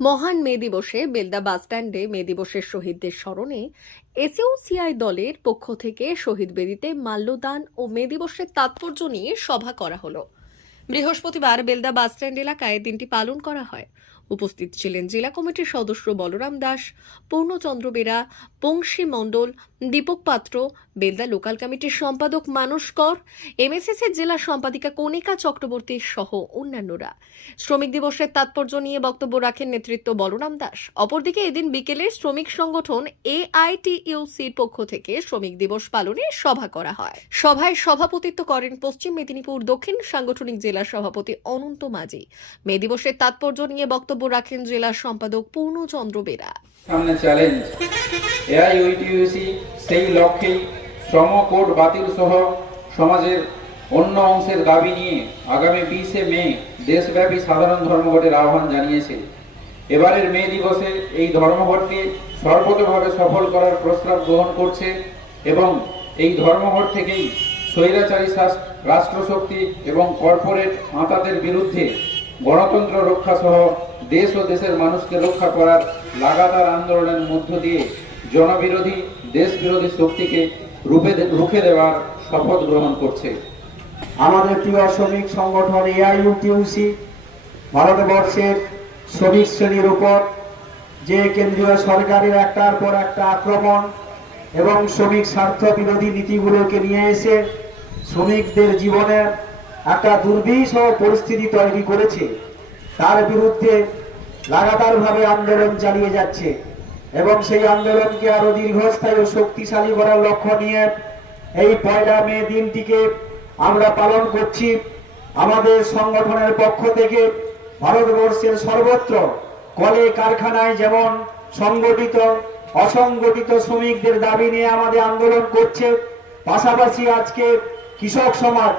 মহান মে দিবসে বেলদা বাসস্ট্যান্ডে মে দিবসের শহীদদের স্মরণে এসইউসিআই দলের পক্ষ থেকে শহীদ বেদিতে মাল্যদান ও মে দিবসের তাৎপর্য নিয়ে সভা করা হলো। বৃহস্পতিবার বেলদা বাসস্ট্যান্ড এলাকায় দিনটি পালন করা হয়। উপস্থিত ছিলেন জেলা কমিটির সদস্য বলরাম দাস, পূর্ণচন্দ্র বেরা পংশী মণ্ডল, দীপক পাত্র, বেলদা লোকাল কমিটির সম্পাদক মানস কর এমএসএসের জেলা সম্পাদিকা কণিকা চক্রবর্তী সহ অন্যান্যরা। শ্রমিক দিবসের তাৎপর্য নিয়ে বক্তব্য রাখেন নেতৃত্ব বলরাম দাস। অপরদিকে এদিন বিকেলে শ্রমিক সংগঠন এআইটিইউসির পক্ষ থেকে শ্রমিক দিবস পালনে সভা করা হয়। সভায় সভাপতিত্ব করেন পশ্চিম মেদিনীপুর দক্ষিণ সাংগঠনিক জেলা সভাপতি অনন্ত মাঝি। মে দিবসের তাৎপর্য নিয়ে বক্তব্য রাখেন জেলা সম্পাদক পূর্ণচন্দ্র বেরা। সামনে চ্যালেঞ্জ সেই লক্ষ্যেই শ্রম কোড বাতিল সহ সমাজের অন্য অংশের দাবি নিয়ে আগামী বিশে মে দেশব্যাপী সাধারণ ধর্মঘটের আহ্বান জানিয়েছে। এবারের মে দিবসে এই ধর্মঘটকে সর্বতভাবে সফল করার প্রস্তাব গ্রহণ করছে এবং এই ধর্মঘট থেকেই স্বৈরাচারী রাষ্ট্রশক্তি এবং কর্পোরেট মাতাদের বিরুদ্ধে গণতন্ত্র রক্ষা সহ দেশ ও দেশের মানুষকে রক্ষা করার লাগাতার আন্দোলনের মধ্য দিয়ে জনবিরোধী দেশ বিরোধী শক্তিকে রূপে রুখে দেওয়ার শপথ গ্রহণ করছে। আমাদের প্রিয় শ্রমিক সংগঠন এআইইউটিউসি ভারতবর্ষের শ্রমিক শ্রেণির উপর যে কেন্দ্রীয় সরকারের একটার পর একটা আক্রমণ এবং শ্রমিক স্বার্থ বিরোধী নীতিগুলোকে নিয়ে এসে শ্রমিকদের জীবনে একটা দুর্বিষহ পরিস্থিতি তৈরি করেছে। তার বিরুদ্ধে লাগাতারভাবে আন্দোলন চালিয়ে যাচ্ছে এবং সেই আন্দোলনকে আরও দীর্ঘস্থায়ী ও শক্তিশালী করার লক্ষ্য নিয়ে এই পয়লা মে দিনটিকে আমরা পালন করছি। আমাদের সংগঠনের পক্ষ থেকে ভারতবর্ষের সর্বত্র কলে কারখানায় যেমন সংগঠিত, অসংগঠিত শ্রমিকদের দাবি নিয়ে আমাদের আন্দোলন করছে, পাশাপাশি আজকে কৃষক সমাজ,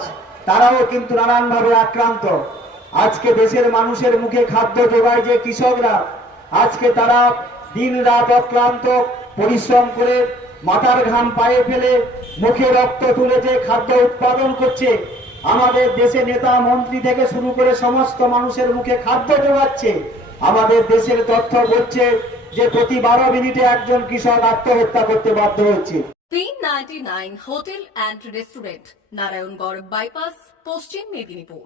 তারাও কিন্তু নানানভাবে আক্রান্ত। আজকে দেশের মানুষের মুখে খাদ্য যোগায় যে কৃষকরা, আজকে তারা দিন রাত অক্লান্ত পরিশ্রম করে মাথার ঘাম পায়ে ফেলে মুখে রক্ত তুলে যে খাদ্য উৎপাদন করছে, আমাদের দেশে নেতা মন্ত্রী থেকে শুরু করে সমস্ত মানুষের মুখে খাদ্য যোগাচ্ছে আমাদের দেশের তথ্য বলছে যে প্রতি বারো মিনিটে একজন কৃষক আত্মহত্যা করতে বাধ্য হচ্ছে। তিন ninety nine hotel and restaurant Narayangarh bypass Paschim Medinipur